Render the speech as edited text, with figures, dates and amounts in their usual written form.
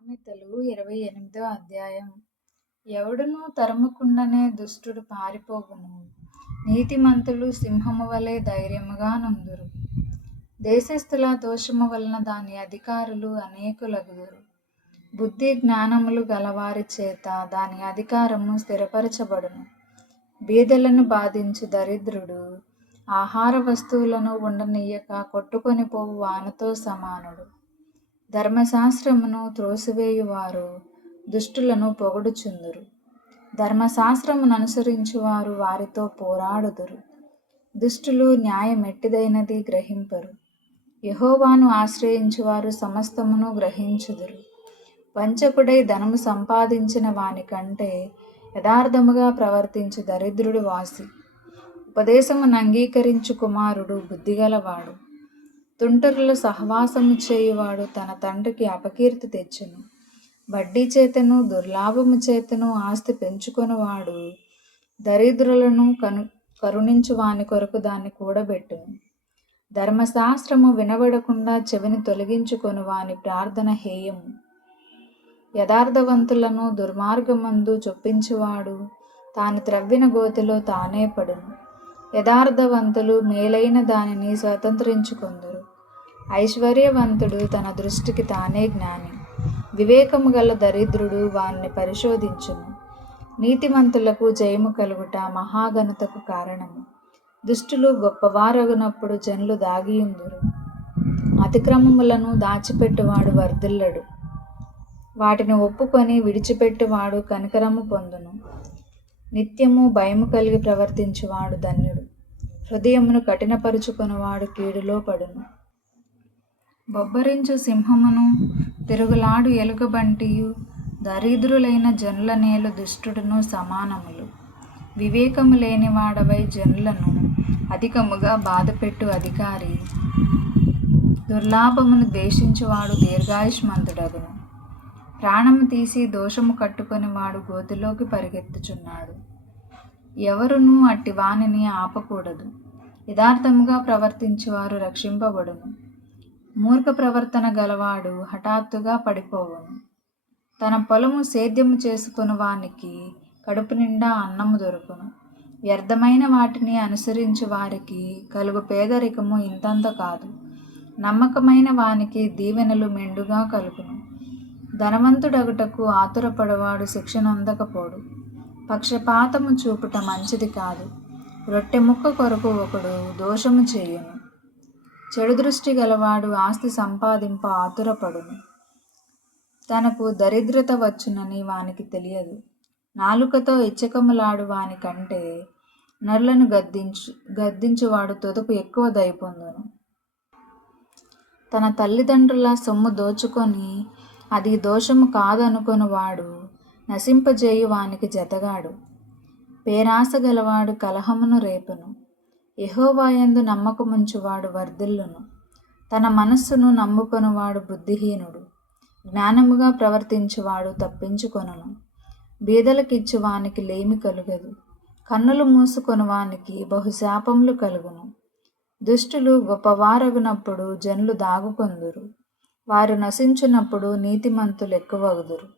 సామెతలు 28వ అధ్యాయం. ఎవడునూ తరుమకుండానే దుష్టుడు పారిపోవును, నీతిమంతులు సింహము వలె ధైర్యముగా నుందురు. దేశస్థుల దోషము వలన దాని అధికారులు అనేకులగుదురు. బుద్ధి జ్ఞానములు గలవారి చేత దాని అధికారము స్థిరపరచబడును. బీదలను బాధించు దరిద్రుడు ఆహార వస్తువులను ఉండనీయక కొట్టుకొని పోవు వానతో సమానుడు. ధర్మశాస్త్రమును త్రోసివేయువారు దుష్టులను పొగడుచుందురు. ధర్మశాస్త్రమును అనుసరించువారు వారితో పోరాడుదురు. దుష్టులు న్యాయమెట్టిదైనది గ్రహింపరు. యెహోవాను ఆశ్రయించువారు సమస్తమును గ్రహించుదురు. వంచకుడై ధనము సంపాదించిన వాని కంటే యథార్థముగా ప్రవర్తించు దరిద్రుడు వాసి. ఉపదేశమును అంగీకరించు కుమారుడు బుద్ధిగలవాడు. తుంటరుల సహవాసము చేయువాడు తన తండ్రికి అపకీర్తి తెచ్చును. వడ్డీ చేతను దుర్లాభము చేతను ఆస్తి పెంచుకొనువాడు దరిద్రులను కరుణించు వాని కొరకు దాన్ని కూడబెట్టును. ధర్మశాస్త్రము వినబడకుండా చెవిని తొలగించుకొను వాని ప్రార్థన హేయము. యథార్థవంతులను దుర్మార్గమందు చొప్పించువాడు తాను త్రవ్విన గోతిలో తానే పడును. యథార్థవంతులు మేలైన దానిని స్వతంత్రించుకొందురు. ఐశ్వర్యవంతుడు తన దృష్టికి తానే జ్ఞాని. వివేకము గల దరిద్రుడు వారిని పరిశోధించును. నీతిమంతులకు జయము కలుగుట మహాఘనతకు కారణము. దుష్టులు గొప్పవారగునప్పుడు జనులు దాగియుందురు. అతిక్రమములను దాచిపెట్టువాడు వర్ధిల్లడు. వాటిని ఒప్పుకొని విడిచిపెట్టువాడు కనికరము పొందును. నిత్యము భయము కలిగి ప్రవర్తించువాడు ధన్యుడు. హృదయమును కఠినపరుచుకొనువాడు కీడులో పడును. బొబ్బరించు సింహమును తిరుగులాడు ఎలుగుబంటియు దరిద్రులైన జనుల నేలు దుష్టుడును సమానములు. వివేకము లేనివాడవై జనులను అధికముగా బాధపెట్టు అధికారి దుర్లాభమును ద్వేషించువాడు దీర్ఘాయుష్మంతుడగును. ప్రాణము తీసి దోషము కట్టుకొని వాడు గోతిలోకి పరిగెత్తుచున్నాడు. ఎవరునూ అట్టి వానిని ఆపకూడదు. యథార్థముగా ప్రవర్తించువారు రక్షింపబడును. మూర్ఖ ప్రవర్తన గలవాడు హఠాత్తుగా పడిపోవును. తన పొలము సేద్యము చేసుకుని వానికి కడుపు నిండా అన్నము దొరుకును. వ్యర్థమైన వాటిని అనుసరించు వారికి కలుగు పేదరికము ఇంతంత కాదు. నమ్మకమైన వానికి దీవెనలు మెండుగా కలుగును. ధనవంతుడగుటకు ఆతురపడవాడు శిక్షనొందకపోడు. పక్షపాతము చూపుట మంచిది కాదు. రొట్టె ముక్క కొరకు ఒకడు దోషము చేయును. చెడు దృష్టి గలవాడు ఆస్తి సంపాదింప ఆతురపడును. తనకు దరిద్రత వచ్చునని వానికి తెలియదు. నాలుకతో ఇచ్చకములాడు వాని కంటే నరులను గద్దించువాడు తొదుపు ఎక్కువ దయపొందును. తన తల్లిదండ్రుల సొమ్ము దోచుకొని అది దోషము కాదనుకొనువాడు నశింపజేయు వానికి జతగాడు. పేరాస గలవాడు కలహమును రేపును. యెహోవాయందు నమ్మకముంచువాడు వర్ధిల్లును. తన మనస్సును నమ్ముకొనువాడు బుద్ధిహీనుడు. జ్ఞానముగా ప్రవర్తించువాడు తప్పించుకొనును. బీదలకిచ్చు వానికి లేమి కలుగదు. కన్నులు మూసుకొను వానికి బహుశాపములు కలుగును. దుష్టులు గొప్పవారగునప్పుడు జనులు దాగుకొందురు. వారు నశించునప్పుడు నీతిమంతులు ఎక్కువగుదురు.